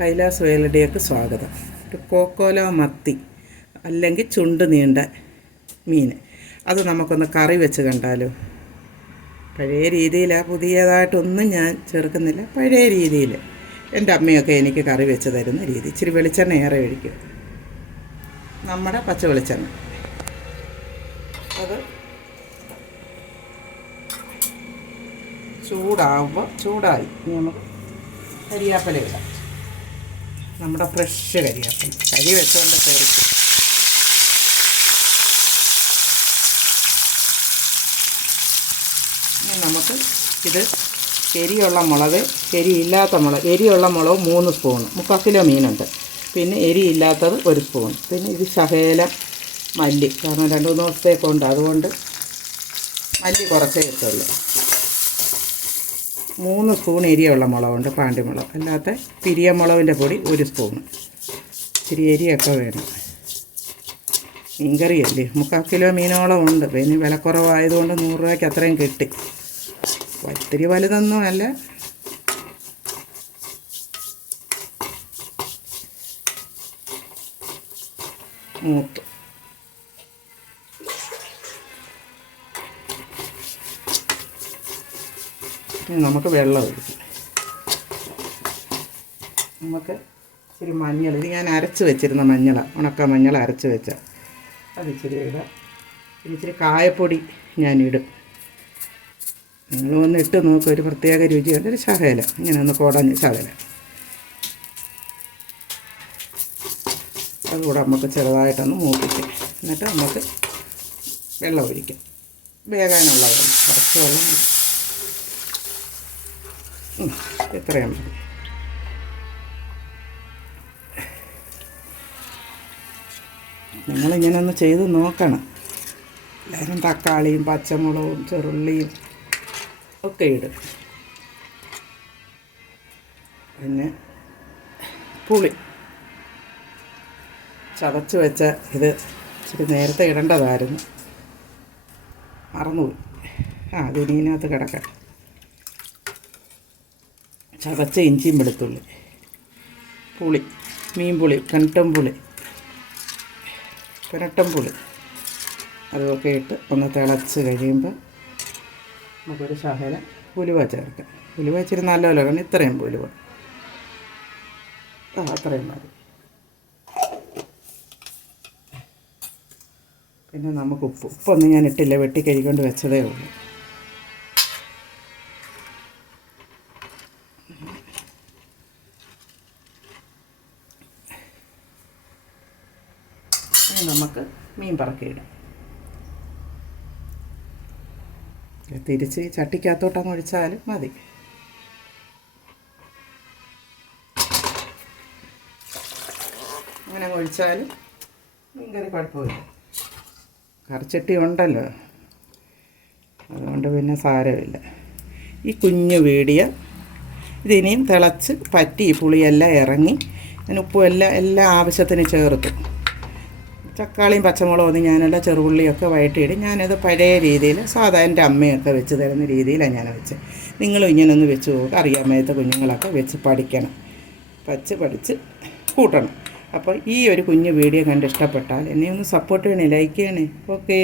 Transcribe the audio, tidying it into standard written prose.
കൈലാസ് വേലടിയേക്ക് സ്വാഗതം. ഒരു കോക്കോല മത്തി അല്ലെങ്കിൽ ചുണ്ട് നീണ്ട മീൻ, അത് നമുക്കൊന്ന് കറി വെച്ച് കണ്ടാലോ? പഴയ രീതിയിലാണ്, പുതിയതായിട്ടൊന്നും ഞാൻ ചേർക്കുന്നില്ല. പഴയ രീതിയിൽ എൻ്റെ അമ്മയൊക്കെ എനിക്ക് കറി വെച്ച് തരുന്ന രീതി. ഇച്ചിരി വെളിച്ചെണ്ണ ഏറെ ഒഴിക്കും, നമ്മുടെ പച്ച വെളിച്ചെണ്ണ. അത് ചൂടായി നമുക്ക് കരിയാപ്പല ഇടാം. നമ്മുടെ ഫ്രഷ് കരിയാപ്പല കരി വെച്ചുകൊണ്ട് ചേർക്കും. ഇനി നമുക്ക് ഇത് എരിയുള്ള മുളക്, എരിയില്ലാത്ത മുളക്, എരിയുള്ള മുളക് 3 സ്പൂൺ, 3/4 കിലോ മീനുണ്ട്. പിന്നെ എരിയില്ലാത്തത് 1 സ്പൂൺ. പിന്നെ ഇത് ശകലം മല്ലി, കാരണം 2-3 ദിവസത്തേക്കുണ്ട്, അതുകൊണ്ട് മല്ലി കുറച്ചേ എത്തുള്ളൂ. 3 സ്പൂൺ എരിയുള്ള മുളകുണ്ട്, പാണ്ടിമുളക്. അല്ലാത്ത പിരിയമുളകിൻ്റെ പൊടി 1 സ്പൂൺ. ഇച്ചിരി എരിയൊക്കെ വേണം. മീൻകറിയല്ലേ, 3/4 കിലോ മീനോളം ഉണ്ട്. പിന്നെ വിലക്കുറവായതുകൊണ്ട് 100 രൂപയ്ക്ക് അത്രയും കിട്ടി. ഒത്തിരി വലുതൊന്നും അല്ല. മൂത്ത് നമുക്ക് വെള്ളം ഒഴിക്കും. നമുക്ക് ഇച്ചിരി മഞ്ഞൾ, ഇത് ഞാൻ അരച്ച് വെച്ചിരുന്ന മഞ്ഞളാണ്, ഉണക്ക മഞ്ഞൾ അരച്ച് വെച്ച അത് ഇച്ചിരി ഇടാം. ഇച്ചിരി കായപ്പൊടി ഞാനിടും. നിങ്ങളൊന്ന് ഇട്ട് നോക്കുക, ഒരു പ്രത്യേക രുചിയുണ്ട്. ഒരു ശകലം ഇങ്ങനെ ഒന്ന് കുടഞ്ഞ് ശകലം അതുകൂടെ നമുക്ക് ചെറുതായിട്ടൊന്ന് മൂപ്പിക്കാം. എന്നിട്ട് നമുക്ക് വെള്ളം ഒഴിക്കാം, വേകാനുള്ള വെള്ളം, കുറച്ച് വെള്ളം. എത്രയും മതി. നിങ്ങളിങ്ങനെ ഒന്ന് ചെയ്ത് നോക്കണം. എല്ലാവരും തക്കാളിയും പച്ചമുളകും ചെറുള്ളിയും ഒക്കെ ഇടും. പിന്നെ പുളി ചതച്ച് വെച്ച ഇത് ഇച്ചിരി നേരത്തെ ഇടേണ്ടതായിരുന്നു, മറന്നുപോയി. അത് ഇതിനകത്ത് കിടക്കാം. ചതച്ച ഇഞ്ചിയും വെളുത്തുള്ളി, പുളി, മീൻപുളി, പുളി, പുളി, അതൊക്കെ ഇട്ട് ഒന്ന് തിളച്ച് കഴിയുമ്പോൾ നമുക്കൊരു ശകലം ഉലുവ ചേർക്കാം. ഉലുവ ഇച്ചിരി നല്ലപോലെ, കാരണം ഇത്രയും ഉലുവ, അത്രയും മതി. പിന്നെ നമുക്ക് ഉപ്പൊന്നും ഞാൻ ഇട്ടില്ല, വെട്ടി കഴിക്കൊണ്ട് വെച്ചതേ ഉള്ളൂ. നമുക്ക് മീൻ പറക്കിയിടാം. തിരിച്ച് ചട്ടിക്കകത്തോട്ടങ്ങ് ഒഴിച്ചാലും മതി. അങ്ങനെ ഒഴിച്ചാലും മീൻകറി കുഴപ്പമില്ല. കറിച്ചട്ടി ഉണ്ടല്ലോ, അതുകൊണ്ട് പിന്നെ സാരമില്ല. ഈ കുഞ്ഞു വീടിയ ഇതിനിയും തിളച്ച് പറ്റി പുളിയെല്ലാം ഇറങ്ങി, അതിന് ഉപ്പും എല്ലാം ആവശ്യത്തിന് ചേർത്ത്. തക്കാളിയും പച്ചമുളകും ഒന്നും ഞാനല്ല, ചെറുള്ളിയൊക്കെ വഴറ്റിയിടും. ഞാനത് പഴയ രീതിയിൽ സാധാ എൻ്റെ അമ്മയൊക്കെ വെച്ച് തരുന്ന രീതിയിലാണ് ഞാൻ വെച്ചത്. നിങ്ങളും ഇങ്ങനെ ഒന്ന് വെച്ച് പോകുക. അറിയാമേത്ത കുഞ്ഞുങ്ങളൊക്കെ വെച്ച് പഠിക്കണം, പഠിച്ച് കൂട്ടണം. അപ്പോൾ ഈ ഒരു കുഞ്ഞു വീഡിയോ കണ്ട് ഇഷ്ടപ്പെട്ടാൽ എന്നെ ഒന്ന് സപ്പോർട്ട് ചെയ്യണേ, ലൈക്ക് ചെയ്യണേ. ഓക്കേ.